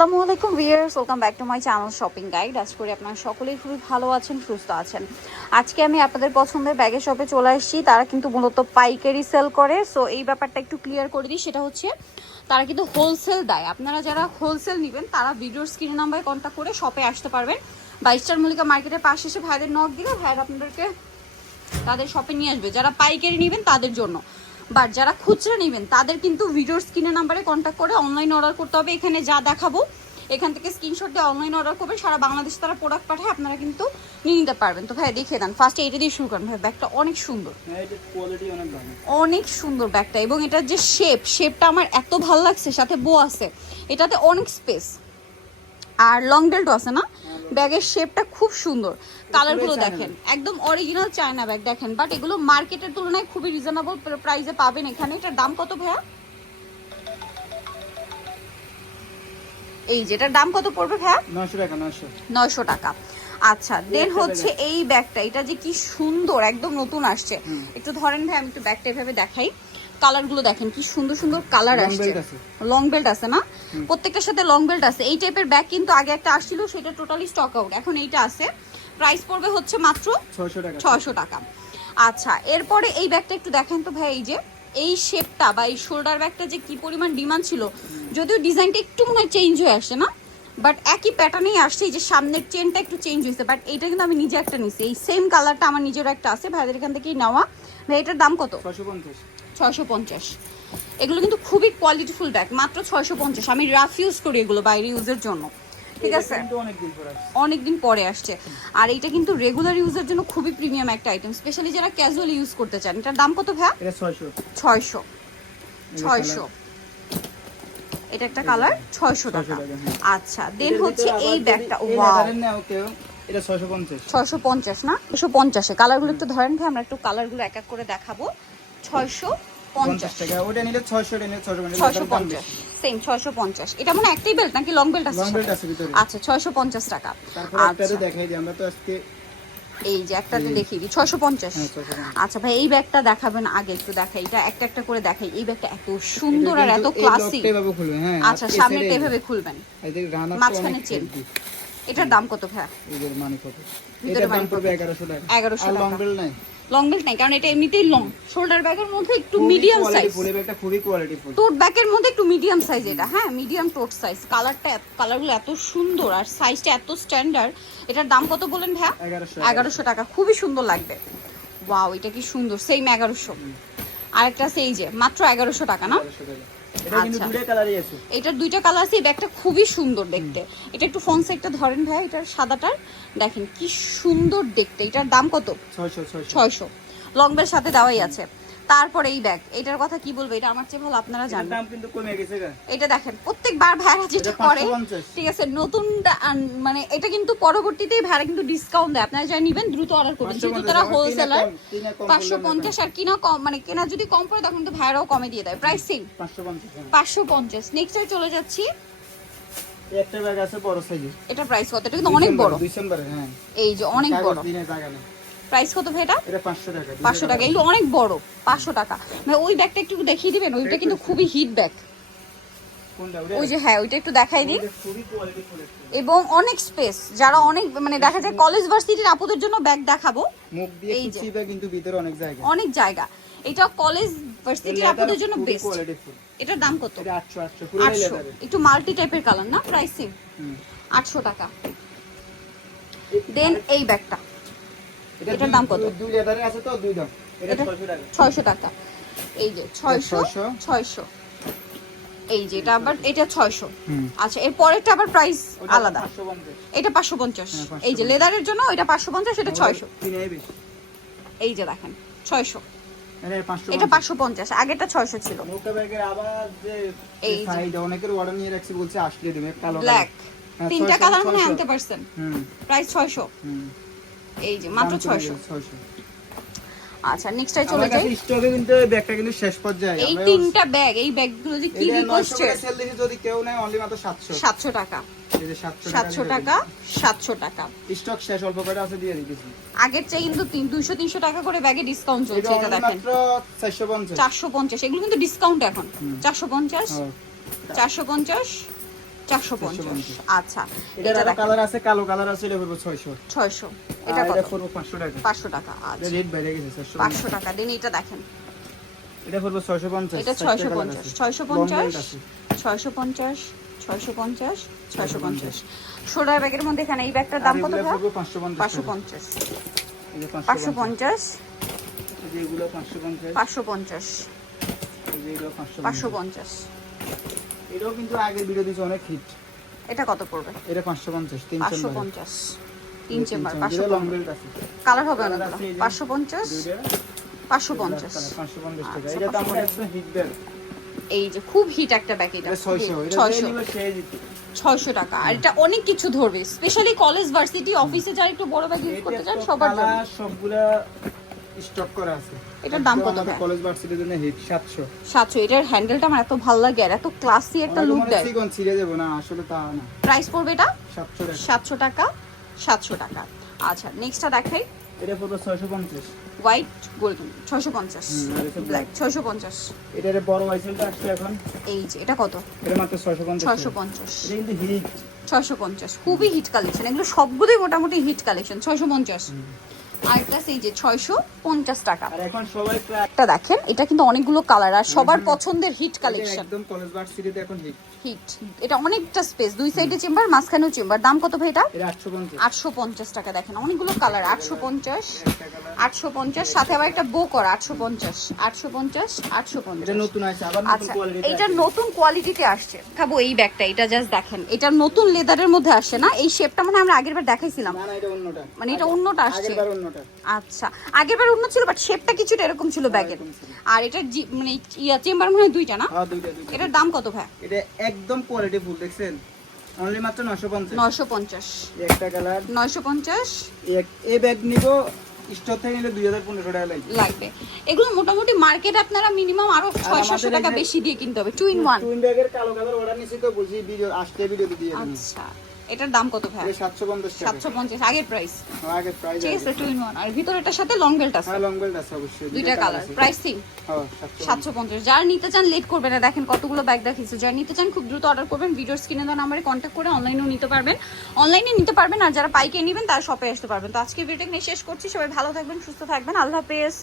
আসসালামু আলাইকুম viewers welcome back to my channel shopping guide আজ করি আপনারা সকলেই খুবই ভালো আছেন, সুস্থ আছেন। আজকে আমি আপনাদের পছন্দের ব্যাগের শপে চলে আসছি। তারা কিন্তু মূলত পাইকারি সেল করে। সো এই ব্যাপারটা একটু ক্লিয়ার করে দিই। সেটা হচ্ছে, তারা কিন্তু হোলসেল দেয়। আপনারা যারা হোলসেল নেবেন, তারা ভিডিওর স্ক্রিন নাম্বারে কন্ট্যাক্ট করে শপে আসতে পারবেন। বাইস্টার মল্লিকা মার্কেটের পাশে এসে ভাইদের নক দিলে ভাইয়ের আপনাদেরকে তাদের শপে নিয়ে আসবে। যারা পাইকারি নেবেন, তাদের জন্য। বাট যারা খুচরা নেবেন তাদের কিন্তু ভিডিওর স্ক্রিনের নাম্বারে কন্ট্যাক্ট করে অনলাইন অর্ডার করতে হবে। এখানে যা দেখাবো এখান থেকে স্ক্রিনশট দিয়ে অনলাইন অর্ডার করবে সারা বাংলাদেশে তারা প্রোডাক্ট পাঠায় আপনারা কিন্তু নিয়ে নিতে পারবেন। তো ভাই দেখিয়ে দেন। ফার্স্টে এটা দিয়ে শুরু করেন। ভাই ব্যাগটা অনেক সুন্দর। হ্যাঁ অনেক অনেক সুন্দর ব্যাগটা এবং এটার যে শেপ শেপটা আমার এত ভালো লাগছে সাথে বো আছে। এটাতে অনেক স্পেস আর লং বেল্টও আছে না? ব্যাগের শেপটা খুব সুন্দর। কালারগুলো দেখেন। একদম অরিজিনাল চায়না ব্যাগ দেখেন বাট এগুলো মার্কেটের তুলনায় খুবই রিজনেবল প্রাইসে পাবেন এখানে। এটার দাম কত ভাইয়া? এই যেটার দাম কত পড়বে ভাইয়া? নশো টাকা নয়শো। টাকা। আচ্ছা দেন হচ্ছে এই ব্যাগটা এটা যে কি সুন্দর একদম নতুন আসছে। একটু ধরেন ভাই আমি একটু ব্যাগটা এভাবে দেখাই। কালারগুলো দেখেন কি সুন্দর সুন্দর কালার আসছে। লং বেল্ট আছে না? প্রত্যেকটার সাথে লং বেল্ট আছে। এই টাইপের ব্যাগ কিন্তু আগে একটা আসছিল সেটা টোটালি স্টক আউট এখন এইটা আছে। প্রাইস পড়বে হচ্ছে মাত্র ছয়শো টাকা। টাকা। আচ্ছা এরপরে এই ব্যাগটা একটু দেখেন তো ভাই এই যে এই শেপটা বা এই শোল্ডার ব্যাগটা যে কি পরিমাণ ডিমান্ড ছিল যদিও ডিজাইনটা একটু মনে হয় চেঞ্জ হয়ে আসছে না বাট একই প্যাটার্নেই আসছে এই যে সামনের চেনটা একটু চেঞ্জ হয়েছে বাট এইটা কিন্তু আমি নিজে একটা নিছি। এই সেম কালারটা আমার নিজের একটা আছে ভাইদের এখান থেকেই নেওয়া। ভাই এটার দাম কত? ছয়শো পঞ্চাশ। এগুলো কিন্তু খুবই কোয়ালিটিফুল ব্যাগ মাত্র ছয়শো পঞ্চাশ। আমি রাফ ইউজ করি এগুলো বাইরে ইউজের জন্য। ঠিক আছে? অনেকদিন পরে আসছে। আর এটা কিন্তু রেগুলার ইউজের জন্য খুবই প্রিমিয়াম একটা আইটেম স্পেশালি যারা ক্যাজুয়াল ইউজ করতে চান। এটার দাম কত ভাইয়া? ছয়শো। ছয়শো। ছয়শো। এটা একটা কালার ছয়শো টাকা। হ্যাঁ। আচ্ছা দেন হচ্ছে এই ব্যাগটা ওয়াও এটা ছয়শো পঞ্চাশ। ছয়শো পঞ্চাশ না? ছয়শো পঞ্চাশে। কালারগুলো একটু ধরেন ভাই আমরা একটু কালারগুলো এক এক করে দেখাবো। ছয়শো পঞ্চাশ টাকা ওটা নিলে ছয়শো এটা নিলে ছয়শো ছয়শো পঞ্চাশ। সেম ছয়শো পঞ্চাশ। এটা মনে একটাই বেল্ট নাকি লং বেল্ট আছে লং বেল্ট আছে ভিতরে। আচ্ছা ছয়শো পঞ্চাশ টাকা। তারপর আচ্ছা। দেখাই দিই আমরা তো আজকে এই যে একটাতে দেখিয়ে দিই ছয়শো পঞ্চাশ। হ্যাঁ, 650 আচ্ছা ভাই এই ব্যাগটা দেখাবেন আগে একটু দেখাই। এটা একটা একটা করে দেখাই। এই ব্যাগটা এত সুন্দর আর এত ক্লাসিক হ্যাঁ, আচ্ছা আর সামনে এভাবে খুলবেন। মাঝখানে চেন এটার দাম কত ভাই? কত এটার দাম পড়বে এগারোশো টাকা। 1100 আর লং টাকা। নাই? লং বেল্ট নাই কারণ এটা এমনিতেই লং শোল্ডার ব্যাগের মধ্যে একটু মিডিয়াম সাইজ quality ব্যাগটা খুবই কোয়ালিটি ফুল। টোট ব্যাগের মধ্যে একটু মিডিয়াম সাইজ এটা হ্যাঁ মিডিয়াম টোট সাইজ কালারটা কালারগুলো এত সুন্দর আর সাইজটা এত স্ট্যান্ডার্ড এটার দাম কত বলেন ভাইয়া? এগারোশো এগারোশো টাকা খুবই সুন্দর লাগবে। ওয়াও এটা কি সুন্দর সেম এগারোশো। আরেকটা সেই যে মাত্র এগারোশো টাকা না? এগারোশো টাকা এটা কিন্তু আচ্ছা। এটার দুইটা কালার আছে এই ব্যাগটা খুবই সুন্দর দেখতে। এটা একটু ফোন সাইডটা ধরেন ভাই এটার সাদাটার। দেখেন কি সুন্দর দেখতে। এটার দাম কত? ছয়শো ছয়শো। লং বেল সাথে দেওয়াই আছে। তারপরে এই ব্যাগ এটার কথা কি বলব এটা আমার চেয়ে ভালো আপনারা জানেন। দাম কিন্তু কমে গেছে এটা দেখেন প্রত্যেকবার ভাইরা যেটা করে ঠিক আছে নতুন মানে এটা কিন্তু পরবর্তীতে ভাইরা কিন্তু ডিসকাউন্ট দেয়। আপনারা যারা নিবেন দ্রুত অর্ডার করবেন। যেহেতু তারা হোলসেলার পাঁচশো পঞ্চাশ আর কিনা কম মানে কেনা যদি কম পড়ে তখন তো ভাইরাও কমে দিয়ে দেয়। প্রাইস সেম পাঁচশো পঞ্চাশ হ্যাঁ। পাঁচশো পঞ্চাশ। নেক্সট চলে যাচ্ছি। একটা ব্যাগ আছে বড় সাইজের এটা প্রাইস কত? এটা কিন্তু অনেক বড়। ডিসেম্বরে হ্যাঁ। এই যে অনেক বড়। দিনে জায়গা নেই। প্রাইস কত ভাই এটা? পাঁচশো টাকা এগুলো অনেক বড় পাঁচশো টাকা। মানে ওই ব্যাগটা একটু দেখিয়ে দিবেন ওইটা কিন্তু খুবই হিট ব্যাগ ওই যে হ্যাঁ ওইটা একটু দেখাই দিন। এবং অনেক স্পেস যারা অনেক মানে দেখা যায় কলেজ ভার্সিটির আপুদের জন্য ব্যাগ দেখাবো। এই যে। কিন্তু ভিতরে অনেক জায়গা। অনেক জায়গা। এটা কলেজ ভার্সিটির আপুদের জন্য বেস্ট এটার দাম কত? এটা আটশো আটশো পুরো আটশো। লেদারে একটু মাল্টি টাইপের কালার না? প্রাইস সেম আটশো টাকা। দেন এই ব্যাগটা এটার দাম কত? দুই- দুই লেদারে আছে তো দুই দাম। এটা এটা- ছয়শো টাকা। ছয়শো টাকা। এই যে ছয়শো 600 এই যে এটা আবার এটা ছয়শো। হুম। আচ্ছা এর পরেরটা আবার প্রাইস আলাদা। এটা পাঁচশো পঞ্চাশ। হ্যাঁ, 550 এই যে লেদারের জন্য এটা পাঁচশো পঞ্চাশ এটা ছয়শো। কিনে বেশি। এই যে দেখেন ছয়শো। এটা পাঁচশো এটা পাঁচশো পঞ্চাশ আগেরটা ছয়শো ছিল। নৌকা ব্যাগের আবার যে এই। সাইড অনেকের অর্ডার নিয়ে রাখছি বলছে আসলে দেবে কালো ব্ল্যাক তিনটা কালার মনে আনতে পারছেন। হুম। প্রাইস ছয়শো। হুম। এই যে মাত্র দাম কমে ছয়শো। গেছে, 600 আচ্ছা নেক্সটটাই চলে যাই। স্টকে কিন্তু ব্যাগটা কিন্তু শেষ পর্যায়ে। এই তিনটা ব্যাগ এই ব্যাগগুলো যে কি রিকোয়েস্ট সেল দিছি যদি কেউ নেয় অনলি মাত্র 700 সাতশো টাকা। এই যে 700 সাতশো টাকা সাতশো টাকা। স্টক শেষ অল্প করে আছে দিয়ে দিতেছি। আগের চেয়ে কিন্তু তিন দুইশো তিনশো টাকা করে ব্যাগে ডিসকাউন্ট চলছে এটা দেখেন। মাত্র 450 চারশো পঞ্চাশ এগুলো কিন্তু ডিসকাউন্ট এখন। চারশো পঞ্চাশ হ্যাঁ। চারশো পঞ্চাশ। আচ্ছা এটা কালার আছে কালো কালার আছে এটা পড়বে ছয়শো। ছয়শো। এটা পাঁচশো টাকা। পাঁচশো টাকা আচ্ছা। রেট বেড়ে গেছে পাঁচশো টাকা দিন এটা দেখেন। এটা পড়বে ছয়শো পঞ্চাশ এটা ছয়শো পঞ্চাশ ছয়শো পঞ্চাশ ছয়শো পঞ্চাশ ছয়শো পঞ্চাশ ছয়শো পঞ্চাশ। সোডার ব্যাগের মধ্যে এখানে এই ব্যাগটার দাম কত পাঁচশো পঞ্চাশ পাঁচশো পঞ্চাশ। পাঁচশো পঞ্চাশ। পাঁচশো পঞ্চাশ। এটাও কিন্তু আগের ভিডিও দিচ্ছে অনেক হিট এটা কত পড়বে? এটা পাঁচশো পঞ্চাশ তিন চেম্বার লং বেল্ট আছে। কালার হবে পাঁচশো পঞ্চাশ পাঁচশো পঞ্চাশ। টাকা। আচ্ছা, এটা দাম একদম হিট বেল্ট এই যে খুব হিট একটা ব্যাগ এটা। ছয়শো। টাকা। আর এটা অনেক কিছু ধরবে। স্পেশালি কলেজ ভার্সিটি অফিসে যারা একটু বড় ব্যাগ ইউজ করতে চান সবার জন্য। সবগুলা স্টক করা আছে। এটার দাম কত কলেজ ভার্সিটির জন্য হিট 700 700 এটার হ্যান্ডেলটা আমার এত ভালো লাগে আর এত ক্লাসি একটা লুক দেয়। সিগন ছিড়ে দেব না আসলে তা না। প্রাইস পড়বে এটা? 700 টাকা। 700 টাকা 700 টাকা। আচ্ছা নেক্সটটা দেখাই। এটা পড়বে 650 হোয়াইট গোল্ডেন 650 ব্ল্যাক 650 এটার বড় আসছে এখন। এই যে এটা কত? এটা মাত্র 650 650 এটা কিন্তু হিট 650 খুবই হিট কালেকশন এগুলো সবগুলোই মোটামুটি হিট কালেকশন 650 যে ছয়শো পঞ্চাশ টাকা। দেখেন এটা কিন্তু অনেকগুলো কালার আর সবার পছন্দের হিট হিট এটা অনেকটা স্পেস দুই সাইডে চেম্বার মাঝখানেও চেম্বার দাম কত ভাই এটা? আটশো পঞ্চাশ। টাকা দেখেন অনেকগুলো কালার আটশো পঞ্চাশ আটশো পঞ্চাশ সাথে একটা বো করা আটশো পঞ্চাশ আটশো পঞ্চাশ আটশো পঞ্চাশ। আচ্ছা নতুন কোয়ালিটিতে আসছে। এই ব্যাগটা এটা জাস্ট দেখেন এটা নতুন লেদারের মধ্যে আসছে না? এই শেপটা মানে আমরা আগের বার দেখাইছিলাম মানে এটা অন্যটা আসছে। আচ্ছা আগের বার অন্য ছিল বাট শেপটা কিছুটা এরকম ছিল ব্যাগের আর এটা মানে ইয়া চেম্বার মনে হয় দুইটা না? হ্যাঁ এটার দাম কত ভাই? এটা একদম কোয়ালিটি ফুল দেখছেন? অনলি মাত্র নশো পঞ্চাশ। নয়শো পঞ্চাশ। একটা কালার নয়শো পঞ্চাশ? এই ব্যাগ নিব স্টোর থেকে নিলে দুই হাজার পনেরোশো টাকা লাগবে। লাগবে। এগুলো মোটামুটি মার্কেট আপনারা মিনিমাম আরও ছয় সাতশো আমাদের টাকা বেশি দিয়ে কিনতে হবে। টু ইন ওয়ান টুইন ব্যাগের কালো কালার অর্ডার নিছি তো বলছি ভিডিও আসতে ভিডিও দিয়ে আচ্ছা। এটার দাম কত ভাই? এটা সাতশো পঞ্চাশ টাকা। সাতশো পঞ্চাশ আগের প্রাইস হ্যাঁ, আগে প্রাইস ঠিক আছে টু ইন ওয়ান আর ভিতরেটার সাথে লং বেল্ট আছে। হ্যাঁ লং বেল্ট আছে অবশ্যই দুইটা কালার প্রাইস সেম হ্যাঁ সাতশো সাতশো পঞ্চাশ। যারা নিতে চান লেট করবে না। দেখেন কতগুলো ব্যাগ দেখিয়েছে। যারা নিতে চান খুব দ্রুত অর্ডার করবেন। ভিডিওর স্ক্রিনে দেওয়া নাম্বারে কন্ট্যাক্ট করে অনলাইনেও নিতে পারবেন। অনলাইনে নিতে পারবেন আর যারা পাইকে নেবেন তারা শপে আসতে পারবেন। তো আজকে ভিডিওটা এখানে শেষ করছি। সবাই ভালো থাকবেন সুস্থ থাকবেন। আল্লাহ হাফেজ।